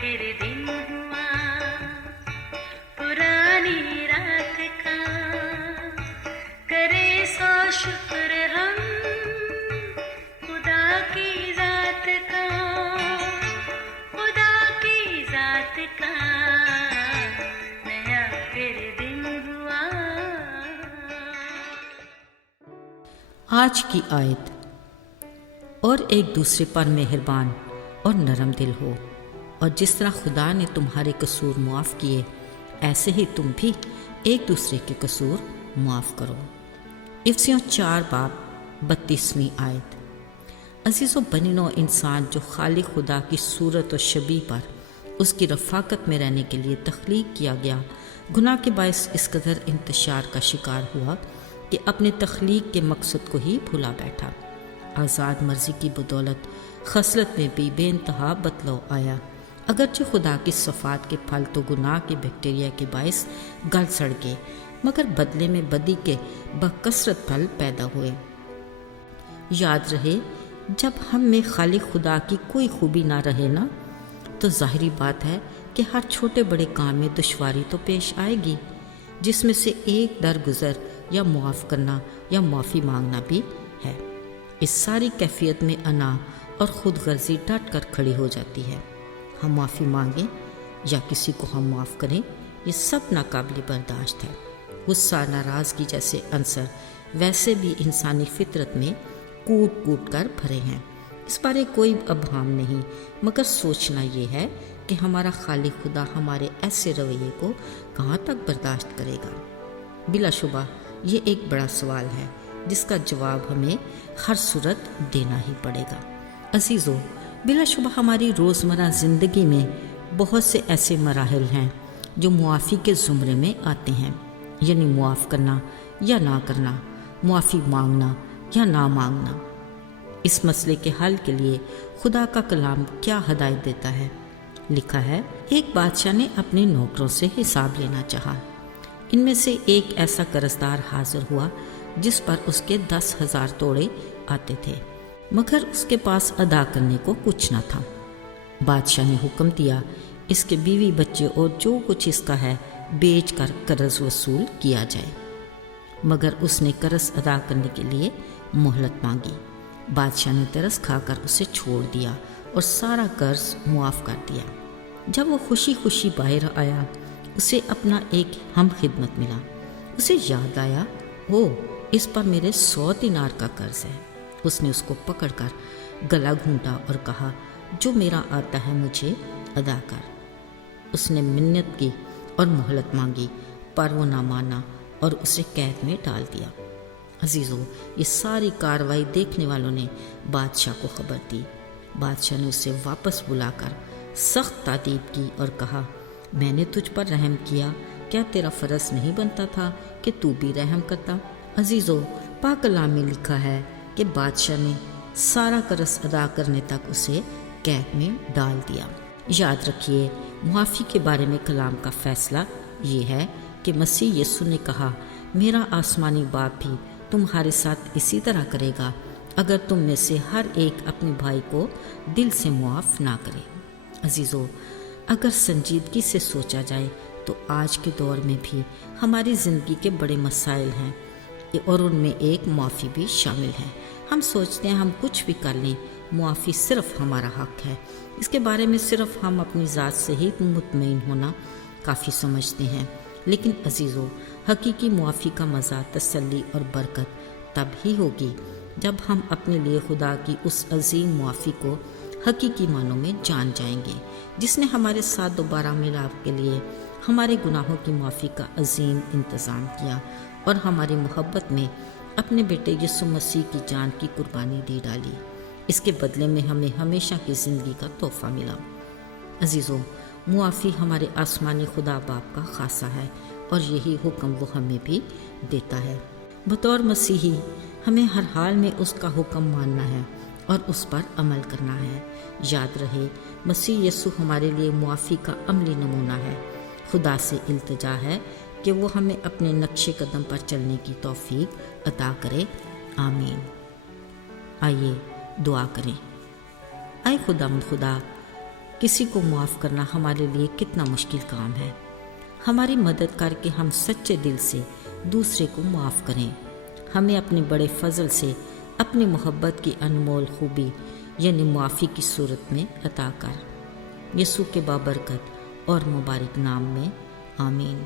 پھر دن ہوا پرانی رات کا، کرے سو شکر ہم خدا کی ذات کا، خدا کی ذات کا نیا پھر دن ہوا۔ آج کی آیت، اور ایک دوسرے پر مہربان اور نرم دل ہو، اور جس طرح خدا نے تمہارے قصور معاف کیے ایسے ہی تم بھی ایک دوسرے کے قصور معاف کرو۔ افسیوں 4 باب 32ویں آیت۔ عزیزو، بنی نوع انسان جو خالق خدا کی صورت و شبیہ پر اس کی رفاقت میں رہنے کے لیے تخلیق کیا گیا، گناہ کے باعث اس قدر انتشار کا شکار ہوا کہ اپنے تخلیق کے مقصد کو ہی بھولا بیٹھا۔ آزاد مرضی کی بدولت خصلت میں بھی بے انتہا بدلاؤ آیا، اگرچہ خدا کی صفات کے پھل تو گناہ کے بیکٹیریا کے باعث گل سڑ گئے، مگر بدلے میں بدی کے بکثرت پھل پیدا ہوئے۔ یاد رہے، جب ہم میں خالق خدا کی کوئی خوبی نہ رہے نا، تو ظاہری بات ہے کہ ہر چھوٹے بڑے کام میں دشواری تو پیش آئے گی، جس میں سے ایک درگزر یا معاف کرنا یا معافی مانگنا بھی ہے۔ اس ساری کیفیت میں انا اور خود غرضی ڈٹ کر کھڑی ہو جاتی ہے۔ ہم معافی مانگیں یا کسی کو ہم معاف کریں، یہ سب ناقابل برداشت ہے۔ غصہ، ناراضگی جیسے عنصر ویسے بھی انسانی فطرت میں کوٹ کوٹ کر بھرے ہیں، اس بارے کوئی ابہام نہیں، مگر سوچنا یہ ہے کہ ہمارا خالق خدا ہمارے ایسے رویے کو کہاں تک برداشت کرے گا۔ بلا شبہ یہ ایک بڑا سوال ہے جس کا جواب ہمیں ہر صورت دینا ہی پڑے گا۔ عزیزو، بلا شبہ ہماری روزمرہ زندگی میں بہت سے ایسے مراحل ہیں جو معافی کے زمرے میں آتے ہیں، یعنی معاف کرنا یا نہ کرنا، معافی مانگنا یا نہ مانگنا۔ اس مسئلے کے حل کے لیے خدا کا کلام کیا ہدایت دیتا ہے؟ لکھا ہے، ایک بادشاہ نے اپنے نوکروں سے حساب لینا چاہا۔ ان میں سے ایک ایسا قرضدار حاضر ہوا جس پر اس کے 10,000 توڑے آتے تھے، مگر اس کے پاس ادا کرنے کو کچھ نہ تھا۔ بادشاہ نے حکم دیا اس کے بیوی بچے اور جو کچھ اس کا ہے بیچ کر قرض وصول کیا جائے، مگر اس نے قرض ادا کرنے کے لیے مہلت مانگی۔ بادشاہ نے ترس کھا کر اسے چھوڑ دیا اور سارا قرض معاف کر دیا۔ جب وہ خوشی خوشی باہر آیا، اسے اپنا ایک ہم خدمت ملا۔ اسے یاد آیا، اس پر میرے 100 دینار کا قرض ہے۔ اس نے اس کو پکڑ کر گلا گھونٹا اور کہا، جو میرا آتا ہے مجھے ادا کر۔ اس نے منت کی اور مہلت مانگی، پر وہ نہ مانا اور اسے قید میں ڈال دیا۔ عزیزو، یہ ساری کاروائی دیکھنے والوں نے بادشاہ کو خبر دی۔ بادشاہ نے اسے واپس بلا کر سخت تادیب کی اور کہا، میں نے تجھ پر رحم کیا، کیا تیرا فرض نہیں بنتا تھا کہ تو بھی رحم کرتا؟ عزیزو، پاک کلام میں لکھا ہے کہ بادشاہ نے سارا قرض ادا کرنے تک اسے قید میں ڈال دیا۔ یاد رکھیے، معافی کے بارے میں کلام کا فیصلہ یہ ہے کہ مسیح یسوع نے کہا، میرا آسمانی باپ بھی تمہارے ساتھ اسی طرح کرے گا اگر تم میں سے ہر ایک اپنے بھائی کو دل سے معاف نہ کرے۔ عزیزو، اگر سنجیدگی سے سوچا جائے تو آج کے دور میں بھی ہماری زندگی کے بڑے مسائل ہیں، اور ان میں ایک معافی بھی شامل ہے۔ ہم سوچتے ہیں ہم کچھ بھی کر لیں، معافی صرف ہمارا حق ہے، اس کے بارے میں صرف ہم اپنی ذات سے ہی مطمئن ہونا کافی سمجھتے ہیں۔ لیکن عزیزو، حقیقی معافی کا مزہ، تسلی اور برکت تب ہی ہوگی جب ہم اپنے لیے خدا کی اس عظیم معافی کو حقیقی معنوں میں جان جائیں گے، جس نے ہمارے ساتھ دوبارہ ملاپ کے لیے ہمارے گناہوں کی معافی کا عظیم انتظام کیا اور ہماری محبت میں اپنے بیٹے یسوع مسیح کی جان کی قربانی دے ڈالی۔ اس کے بدلے میں ہمیں ہمیشہ کی زندگی کا تحفہ ملا۔ عزیزو، معافی ہمارے آسمانی خدا باپ کا خاصہ ہے، اور یہی حکم وہ ہمیں بھی دیتا ہے۔ بطور مسیحی ہمیں ہر حال میں اس کا حکم ماننا ہے اور اس پر عمل کرنا ہے۔ یاد رہے، مسیح یسوع ہمارے لیے معافی کا عملی نمونہ ہے۔ خدا سے التجا ہے کہ وہ ہمیں اپنے نقش قدم پر چلنے کی توفیق عطا کرے۔ آمین۔ آئیے دعا کریں۔ اے خداوند خدا، کسی کو معاف کرنا ہمارے لیے کتنا مشکل کام ہے۔ ہماری مدد کر کے ہم سچے دل سے دوسرے کو معاف کریں۔ ہمیں اپنے بڑے فضل سے اپنی محبت کی انمول خوبی یعنی معافی کی صورت میں عطا کر۔ یسوع کے بابرکت اور مبارک نام میں آمین۔